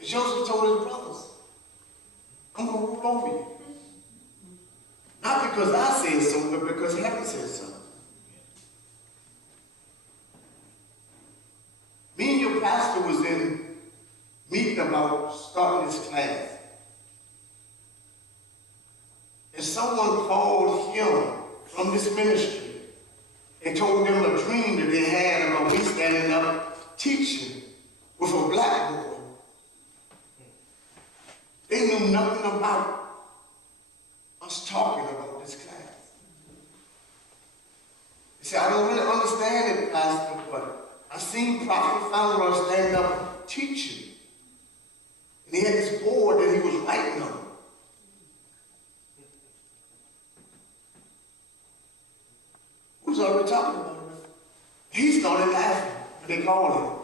And Joseph told his brothers, I'm going to rule over you. Not because I said so, but because heaven said so. Me and your pastor was in meeting about starting this class. And someone called him from this ministry and told them a dream that they had about me standing up teaching with a blackboard. They knew nothing about us talking about this class. They said, I don't really understand it, Pastor, but I seen Prophet Fauntleroy stand up teaching. And he had this board that he was writing on. We was already talking about it. He started laughing when they called him.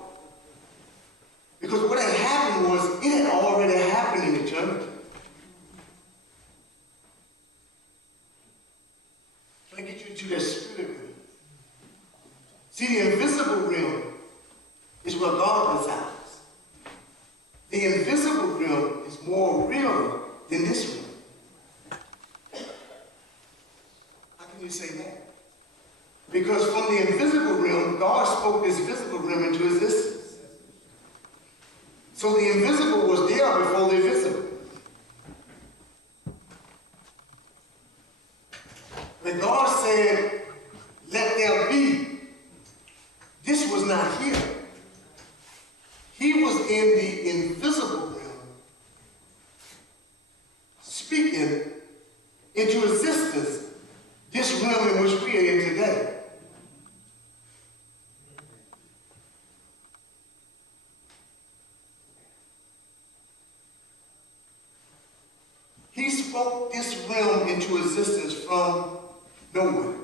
Because what had happened was, it had already happened in eternity. Trying to get you into that spirit realm. See, the invisible realm is where God resides. The invisible realm is more real than this realm. How can you say that? Because from the invisible realm, God spoke this visible realm into existence. So the invisible was there before the visible. When God said, let there be, this was not here. He was in the invisible realm, speaking into existence this realm in which we are in today. He spoke this realm into existence from nowhere.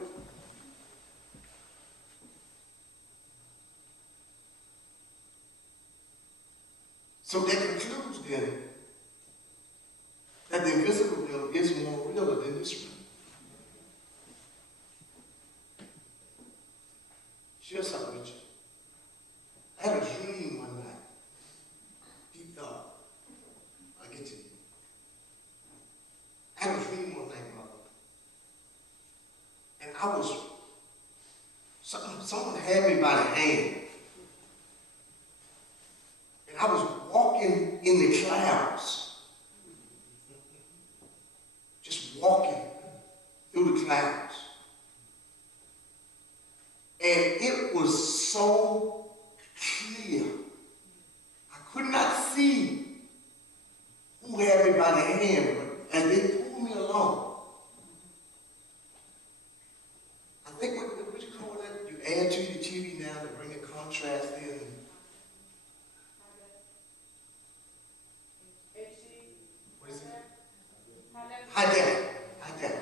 So that concludes then that the invisible realm is more real than this realm. Share something with you. I had a dream one night. Deep thought. I'll get to you. I had a dream one night, mother. And I was, someone had me by the hand. And I was walking in the clouds. Just walking through the clouds. And it was so clear. I could not see who had me by the hand, but as they pulled me along, I think what you call that? You add to your TV now to bring the contrast in. What is it? High def. High def.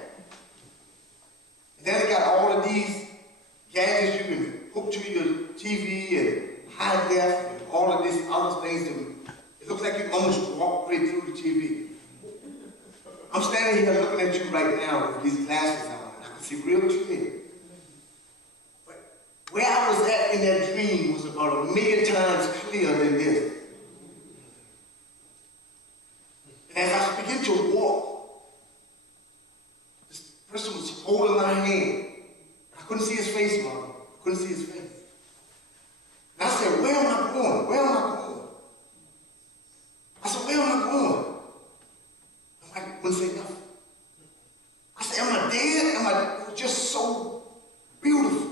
And then they got all of these gadgets you can hook to your TV and high def and all of these other things. It looks like you can almost walk right through the TV. I'm standing here looking at you right now with these glasses on. I can see real clear. But where I was at in that dream was about 1,000,000 times clearer than this. And as I began to walk, this person was holding my hand. I couldn't see his face, Mom. I couldn't see his face. And I said, where am I going? Where am I going? I said, where am I going? I wouldn't say nothing. I said, am I dead? It was just so beautiful.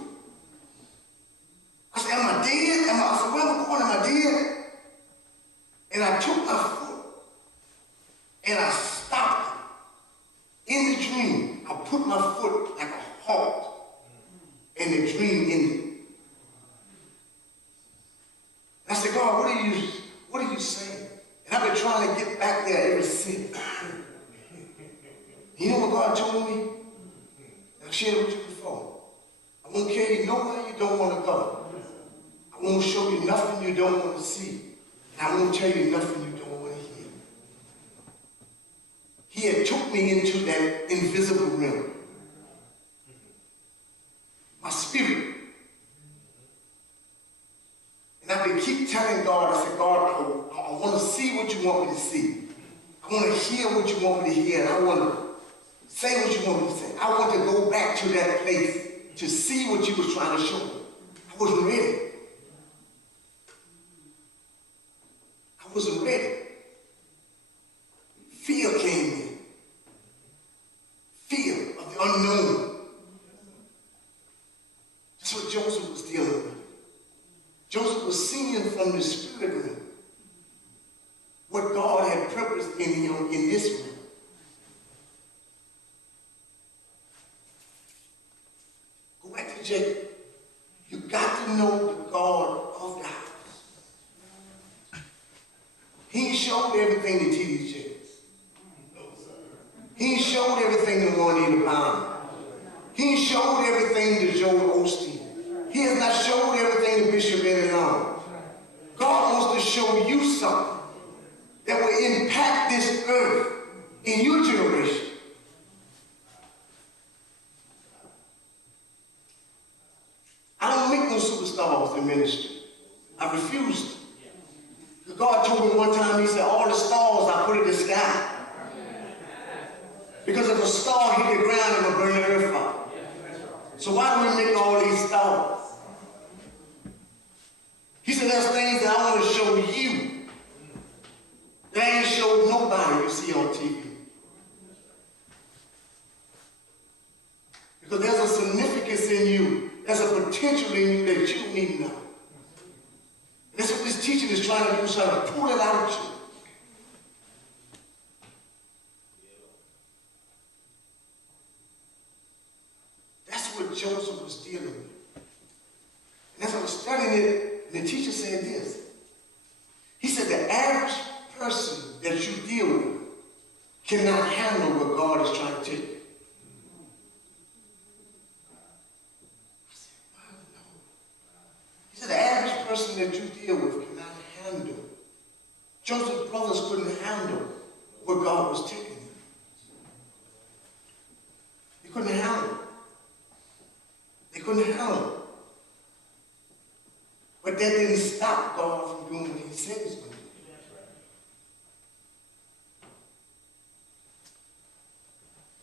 I said, am I dead? I said, where am I going? Am I dead? And I took my foot and I stopped it. In the dream, I put my foot like a halt. And the dream ended. And I said, God, what are you saying? And I've been trying to get back there ever since. You know what God told me? I've shared it with you before. I won't carry you nowhere you don't want to go. I won't show you nothing you don't want to see. And I won't tell you nothing you don't want to hear. He had took me into that invisible realm. My spirit. And I've been keep telling God, I said, God, I want to see what you want me to see. I want to hear what you want me to hear. And I want to say what you want me to say. I want to go back to that place to see what you was trying to show me. I wasn't ready. I wasn't ready. Fear came in. Fear of the unknown. That's what Joseph was dealing with. Joseph was seeing from the spirit realm what God had purposed in him in this realm. Go back to Jacob. You got to know the God of the house. He showed everything to T.D. Jakes. He showed everything to Juanita Bynum. He showed everything to Joel Osteen. He has not showed everything to Bishop Eddie Long. God wants to show you something that will impact this earth in your generation. I don't make no superstars in ministry. I refused. God told me one time, he said, all the stars I put in the sky. Because if a star hit the ground, it will burn the earth up. So why do we make all these stars? He said, there's things that I want to show you that I ain't showed nobody you see on TV. Because there's a significance in you, there's a potential in you that you need to know. And that's what this teaching is trying to do, is trying to pull it out of you. That's what Joseph was dealing with. And as I was studying it, the teacher said this. He said the average person that you deal with cannot handle what God is trying to tell you. I said, wow, no. He said the average person that you deal with cannot handle. Joseph's brothers couldn't handle what God was taking them. They couldn't handle it. They couldn't handle it. But that didn't stop God from doing what he said he was going to do.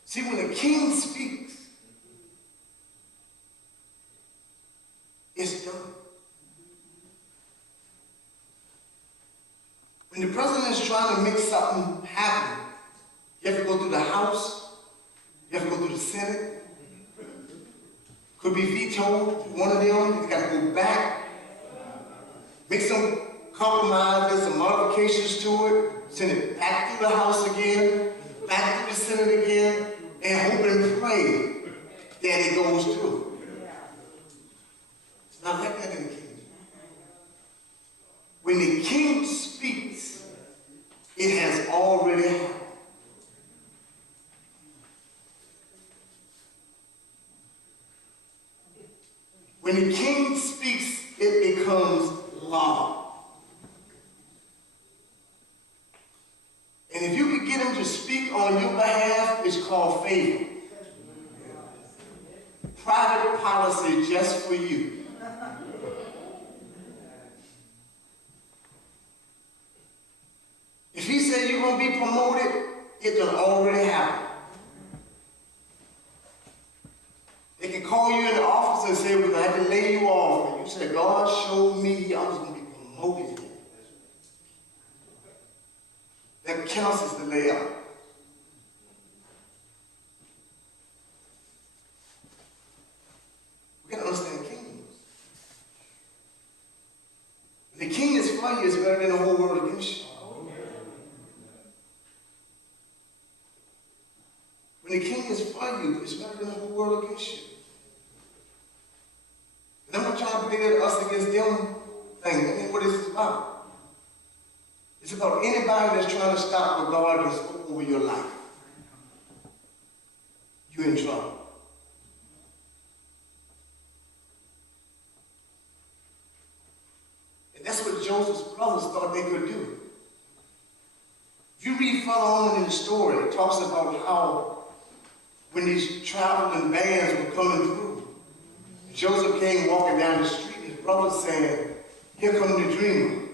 See, when the king speaks, it's done. When the president is trying to make something happen, you have to go through the House, you have to go through the Senate, could be vetoed, one of them, you got to go back, make some compromises, some modifications to it, send it back through the House again, back through the Senate again, and hope and pray that it goes through. It's not like that in the kingdom. When the king speaks, it has already happened. When the king speaks, it becomes law. And if you could get him to speak on your behalf, it's called favor. Private policy just for you. If he said you're going to be promoted, it will already happen. They can call you in the office and say, we're going to have to lay you off. And you said, God showed me I was going to be promoted. That counts as the layout. We got to understand kingdoms. When the king is for you, it's better than the whole world against you. When the king is for you, it's better than the whole world against you. And I'm not trying to play that us against them thing. That ain't what this is about. It's about anybody that's trying to stop what God has spoken over your life. You're in trouble. And that's what Joseph's brothers thought they could do. If you read further on in the story, it talks about how when these traveling bands were coming through, Joseph came walking down the street, his brothers saying, here come the dreamer.